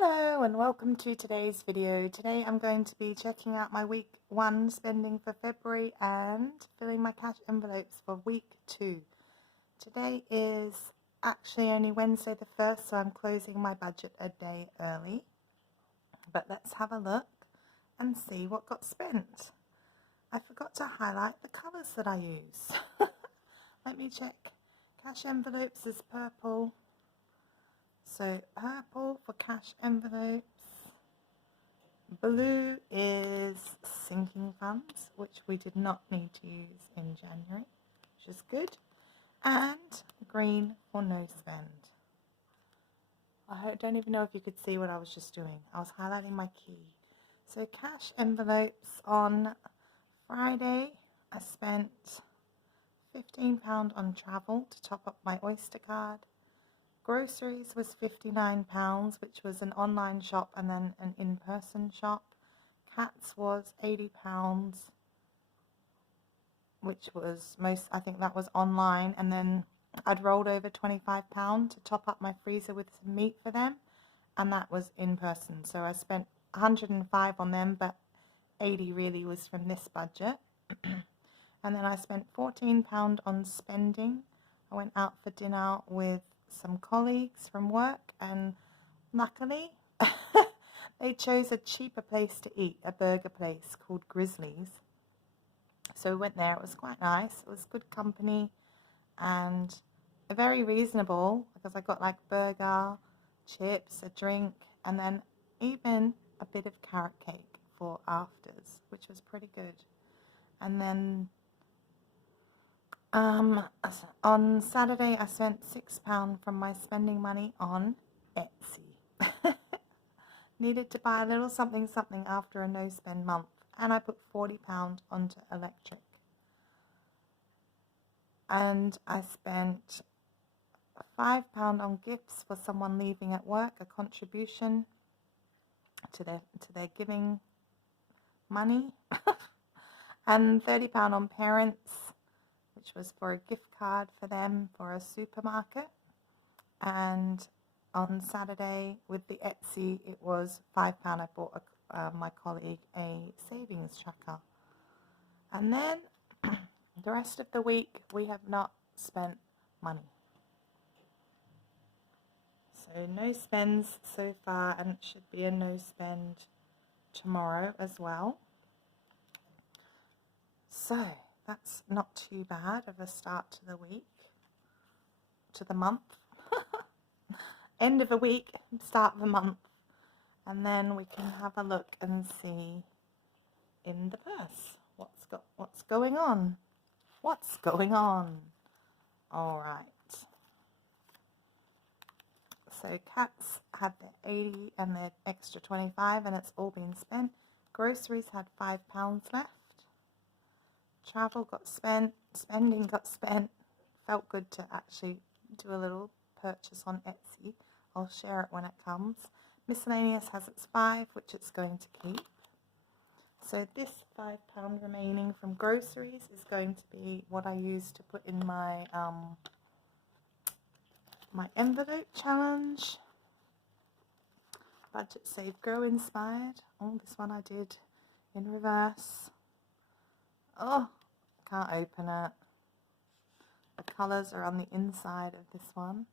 Hello and welcome to today's video. Today I'm going to be checking out my week 1 spending for February and filling my cash envelopes for week 2. Today is actually only Wednesday the 1st, so I'm closing my budget a day early. But let's have a look and see what got spent. I forgot to highlight the colours that I use. Let me check. Cash envelopes is purple. So purple for cash envelopes, blue is sinking funds, which we did not need to use in January, which is good, and green for no spend. I don't even know if you could see what I was just doing. I was highlighting my key. So cash envelopes on Friday, I spent £15 on travel to top up my Oyster card. Groceries was £59, which was an online shop and then an in-person shop. Cats was £80, which was I think that was online, and then I'd rolled over £25 to top up my freezer with some meat for them, and that was in person. So I spent £105 on them, but £80 really was from this budget. And then I spent £14 on spending. I went out for dinner with some colleagues from work, and luckily they chose a cheaper place to eat, a burger place called Grizzly's. So we went there. It was quite nice. It was good company and very reasonable, because I got like burger, chips, a drink, and then even a bit of carrot cake for afters, which was pretty good. And then on Saturday I spent £6 from my spending money on Etsy. Needed to buy a little something after a no spend month, and I put £40 onto electric. And I spent £5 on gifts for someone leaving at work, a contribution to their giving money, and £30 on parents, which was for a gift card for them for a supermarket. And on Saturday with the Etsy, it was £5. I bought my colleague a savings tracker. And then the rest of the week we have not spent money. So no spends so far, and it should be a no spend tomorrow as well. So that's not too bad of a start to the week, to the month. End of a week, start of a month. And then we can have a look and see in the purse what's going on. What's going on? All right. So cats had their 80 and their extra 25, and it's all been spent. Groceries had £5 left. Travel got spent, spending got spent. Felt good to actually do a little purchase on Etsy. I'll share it when it comes. Miscellaneous has its 5, which it's going to keep. So this £5 remaining from groceries is going to be what I use to put in my my envelope challenge. Budget Save Grow inspired. Oh, this one I did in reverse. Oh, can't open it. The colours are on the inside of this one.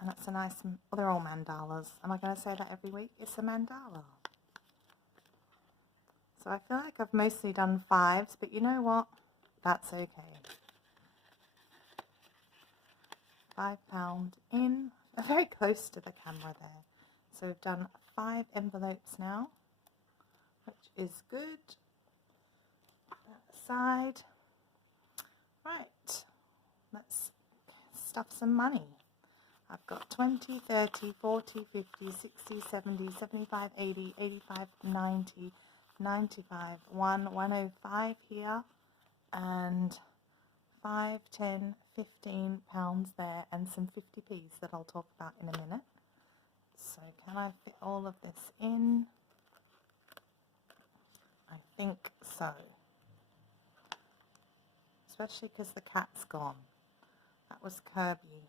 And it's a nice, well, they're all mandalas. Am I going to say that every week? It's a mandala. So I feel like I've mostly done 5s, but you know what? That's okay. £5 in. I'm very close to the camera there. So we've done 5 envelopes now, which is good. Side. Right, let's stuff some money. I've got 20, 30, 40, 50, 60, 70, 75, 80, 85, 90, 95, 105 here, and 5, 10, £15 there, and some 50p's that I'll talk about in a minute. So can I fit all of this in? I think so. Especially because the cat's gone. That was Kirby.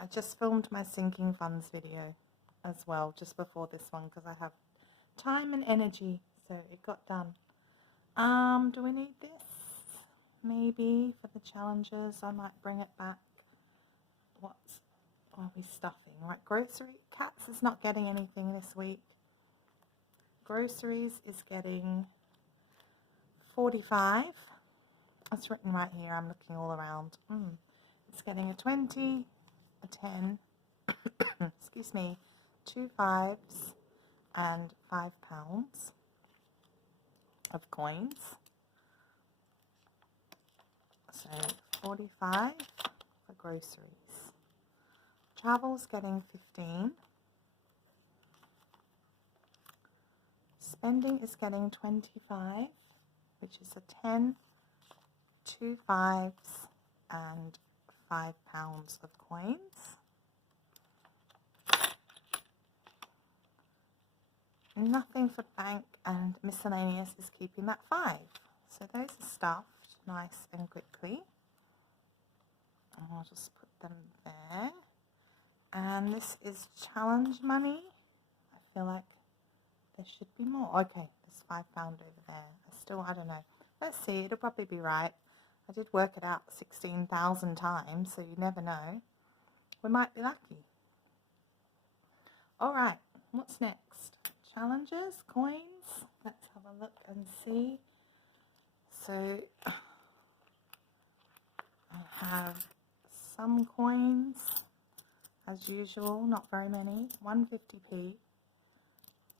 I just filmed my sinking funds video as well just before this one because I have time and energy, so it got done. Do we need this? Maybe for the challenges I might bring it back. What are we stuffing? Right, grocery. Cats is not getting anything this week. Groceries is getting 45. It's written right here. I'm looking all around. It's getting a 20, a 10, excuse me, 2 5s and £5 of coins. So 45 for groceries. Travel's getting 15. Spending is getting 25, which is a 10, 2 5s and £5 of coins. Nothing for bank, and miscellaneous is keeping that 5. So those are stuffed nice and quickly. And I'll just put them there. And this is challenge money. I feel like there should be more. Okay, there's £5 over there. I don't know. Let's see, it'll probably be right. I did work it out 16,000 times, so you never know. We might be lucky. All right, what's next? Challenges, coins. Let's have a look and see. So I have some coins, as usual, not very many. 150p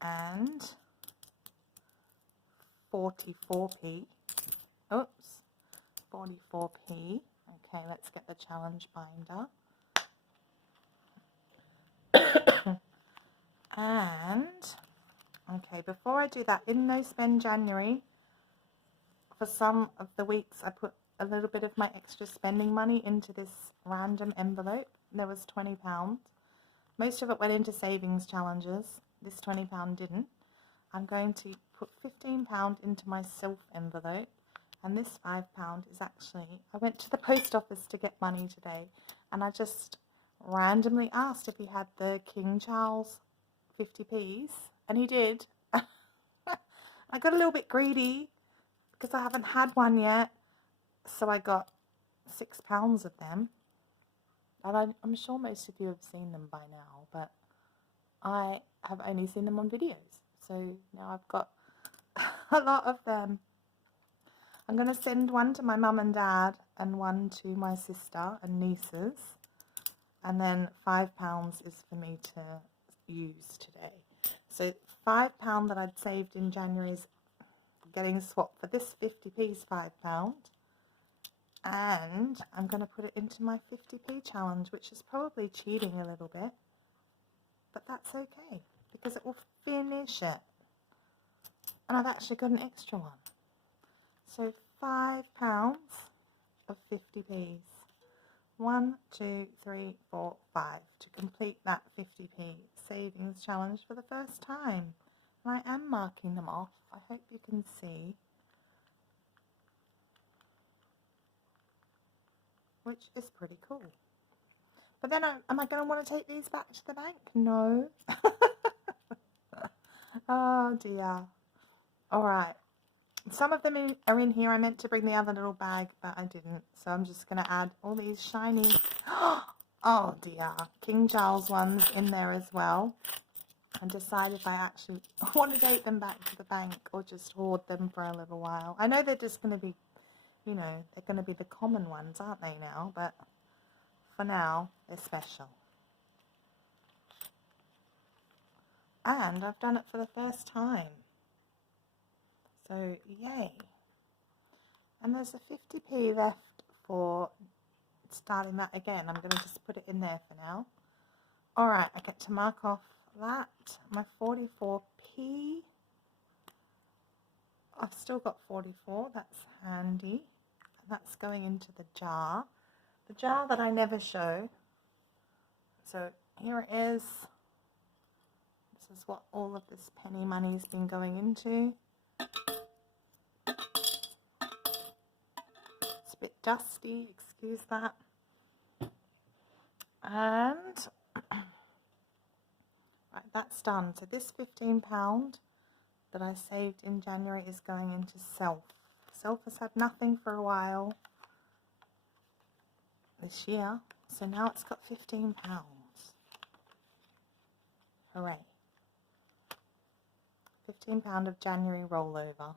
and 44p. Oops, 44p. Okay, let's get the challenge binder. And okay, before I do that, in No Spend January, for some of the weeks I put a little bit of my extra spending money into this random envelope. There was £20. Most of it went into savings challenges. This £20 didn't. I'm going to put £15 into my self envelope, and this £5 is actually, I went to the post office to get money today, and I just randomly asked if he had the King Charles 50p's, and he did. I got a little bit greedy because I haven't had one yet, so I got £6 of them. And I'm sure most of you have seen them by now, but I have only seen them on videos. So now I've got a lot of them. I'm going to send one to my mum and dad and one to my sister and nieces. And then £5 is for me to use today. So £5 that I'd saved in January is getting swapped for this 50p's £5. And I'm going to put it into my 50p challenge, which is probably cheating a little bit. But that's okay, because it will finish it. And I've actually got an extra one. So £5 of 50p's. 1, 2, 3, 4, 5 to complete that 50p savings challenge for the first time. And I am marking them off. I hope you can see. Which is pretty cool. But then am I going to want to take these back to the bank? No. Oh dear. Alright. Some of them are in here. I meant to bring the other little bag, but I didn't. So I'm just going to add all these shiny, oh dear, King Charles ones in there as well. And decide if I actually want to take them back to the bank or just hoard them for a little while. I know they're just going to be, you know, they're going to be the common ones, aren't they now? But for now, they're special. And I've done it for the first time. So, yay. And there's a 50p left for starting that again. I'm going to just put it in there for now. Alright, I get to mark off that. My 44p. I've still got 44. That's handy. And that's going into the jar. The jar that I never show. So, here it is. This is what all of this penny money's been going into. It's a bit dusty, excuse that. And right, that's done. So this £15 that I saved in January is going into Self. Self has had nothing for a while this year, so now it's got £15. Hooray. £15 of January rollover.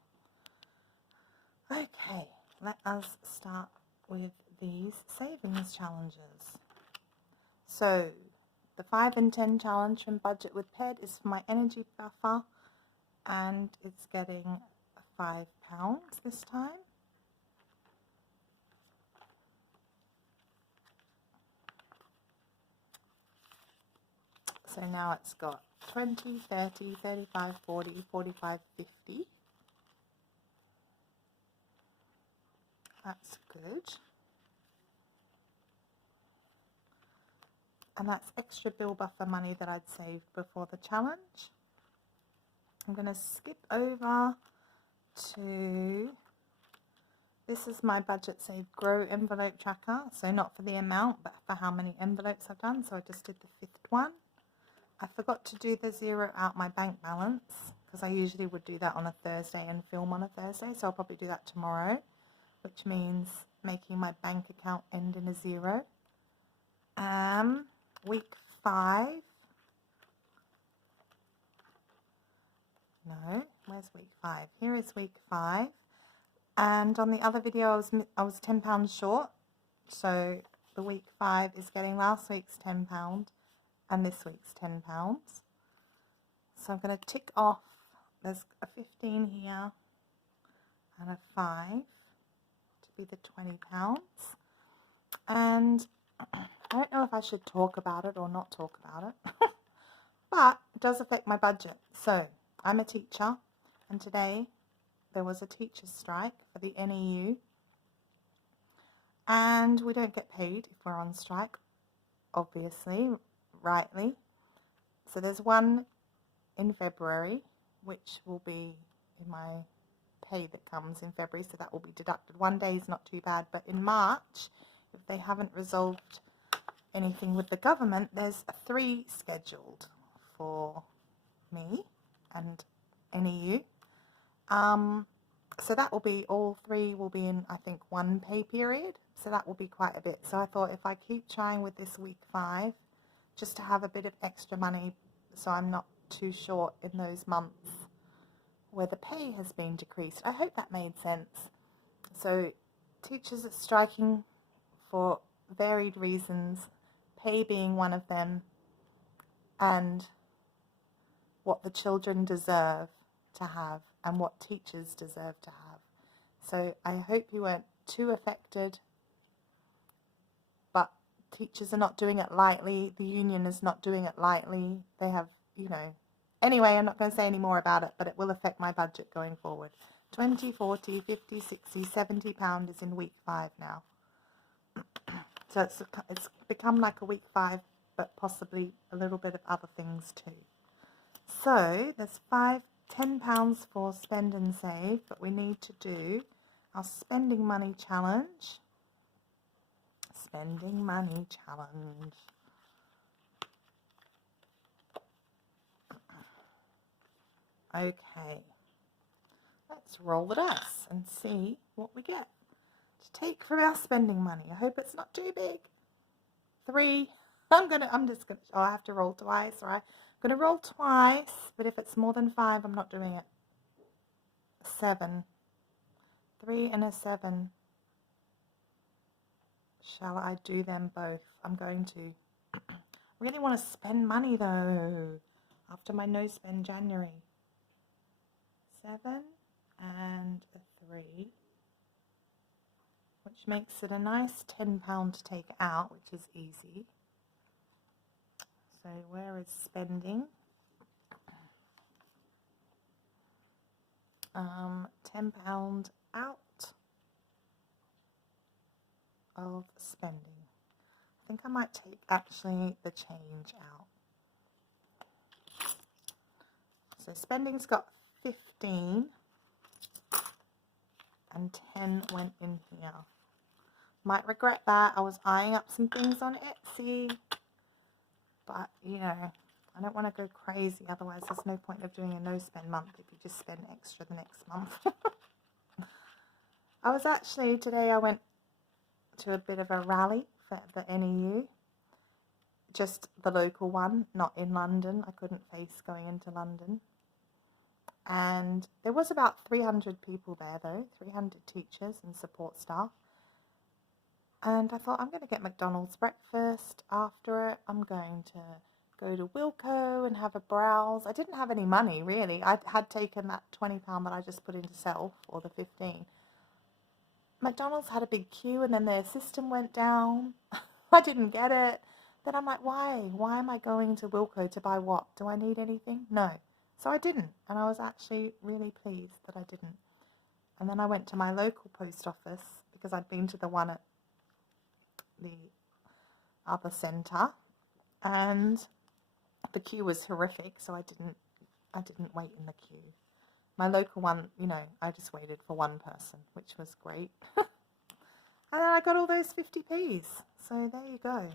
Okay, let us start with these savings challenges. So the 5 and 10 challenge from Budget with Ped is for my energy buffer, and it's getting £5 this time. So now it's got 20, 30, 35, 40, 45, 50. That's good. And that's extra bill buffer money that I'd saved before the challenge. I'm going to skip over to, this is my Budget Save Grow envelope tracker. So not for the amount, but for how many envelopes I've done. So I just did the 5th one. I forgot to do the zero out my bank balance, because I usually would do that on a Thursday and film on a Thursday. So I'll probably do that tomorrow, which means making my bank account end in a 0. Week 5. No, where's week 5? Here is week 5. And on the other video, I was £10 short. So the week 5 is getting last week's £10 and this week's £10. So I'm going to tick off. There's a 15 here and a 5 to be the £20. And I don't know if I should talk about it or not talk about it, but it does affect my budget. So I'm a teacher, and today there was a teacher's strike for the NEU, and we don't get paid if we're on strike, obviously, rightly. So there's one in February, which will be in my pay that comes in February, so that will be deducted. One day is not too bad, but in March, if they haven't resolved anything with the government, there's 3 scheduled for me and NEU. So that will be, all 3 will be in, I think, one pay period. So that will be quite a bit. So I thought if I keep trying with this week 5, just to have a bit of extra money so I'm not too short in those months where the pay has been decreased. I hope that made sense. So teachers are striking for varied reasons, pay being one of them, and what the children deserve to have and what teachers deserve to have. So I hope you weren't too affected, but teachers are not doing it lightly. The union is not doing it lightly. They have, you know, anyway, I'm not going to say any more about it, but it will affect my budget going forward. 20, 40, 50, 60, 70 pound is in week 5 now. So it's become like a week 5, but possibly a little bit of other things too. So there's £10 for spend and save, but we need to do our spending money challenge. Spending money challenge. Okay, let's roll the dice and see what we get to take from our spending money. I hope it's not too big. 3. I'm just gonna, oh, I have to roll twice, right? I'm gonna roll twice, but if it's more than 5, I'm not doing it. 7. 3 and a 7. Shall I do them both? I'm going to. I really want to spend money though, after my no spend January. 7 and a 3, which makes it a nice £10 to take out, which is easy. So where is spending? £10 out of spending. I think I might take actually the change out. So spending's got 15 and 10 went in here. Might regret that. I was eyeing up some things on Etsy. But, you know, I don't want to go crazy. Otherwise, there's no point of doing a no-spend month if you just spend extra the next month. I was actually, today I went to a bit of a rally for the NEU. Just the local one, not in London. I couldn't face going into London. And there was about 300 people there, though. 300 teachers and support staff. And I thought, I'm going to get McDonald's breakfast after it. I'm going to go to Wilko and have a browse. I didn't have any money, really. I had taken that £20 that I just put into self, or the 15. McDonald's had a big queue, and then their system went down. I didn't get it. Then I'm like, why? Why am I going to Wilko to buy what? Do I need anything? No. So I didn't. And I was actually really pleased that I didn't. And then I went to my local post office because I'd been to the one at the other centre, and the queue was horrific, so I didn't wait in the queue. My local one, you know, I just waited for one person, which was great. And then I got all those 50p's, so there you go.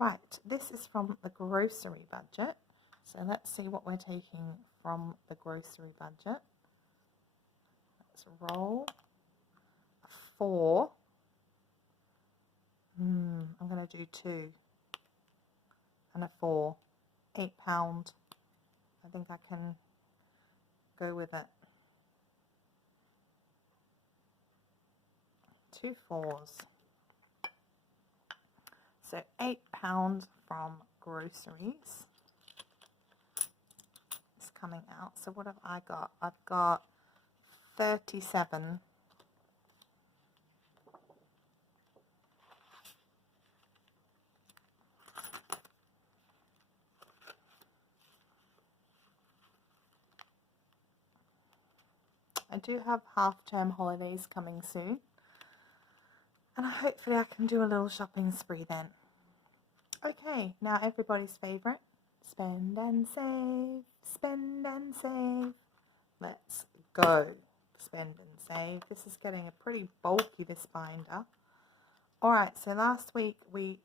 Right, this is from the grocery budget, so let's see what we're taking from the grocery budget. Let's roll 4. I'm going to do 2 and a 4. £8. I think I can go with it. 2 4s. So £8 from groceries is coming out. So what have I got? I've got 37. I do have half-term holidays coming soon, and hopefully I can do a little shopping spree then. Okay, now everybody's favourite, spend and save, spend and save. Let's go, spend and save. This is getting a pretty bulky, this binder. Alright, so last week we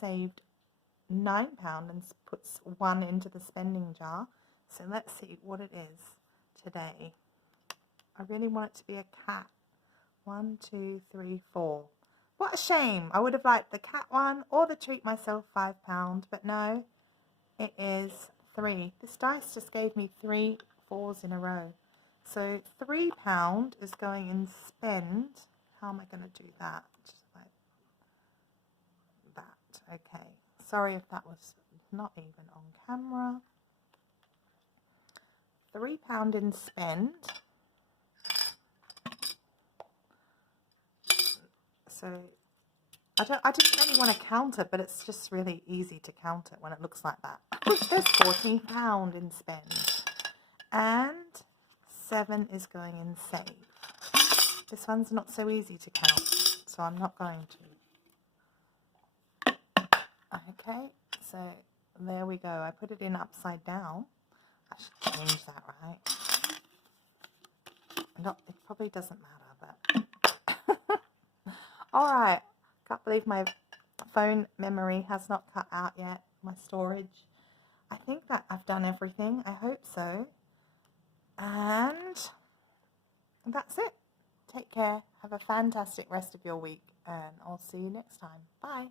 saved £9 and puts 1 into the spending jar. So let's see what it is today. I really want it to be a cat. 1, 2, 3, 4. What a shame. I would have liked the cat one or the treat myself £5, but no, it is 3. This dice just gave me 3 4s in a row. So £3 is going in spend. How am I going to do that? Just like that. Okay. Sorry if that was not even on camera. £3 in spend. So I didn't really want to count it, but it's just really easy to count it when it looks like that. There's £14 in spend. And 7 is going in save. This one's not so easy to count, so I'm not going to. Okay, so there we go. I put it in upside down. I should change that, right? Not, it probably doesn't matter, but... Alright, can't believe my phone memory has not cut out yet, my storage. I think that I've done everything, I hope so. And that's it. Take care, have a fantastic rest of your week, and I'll see you next time. Bye.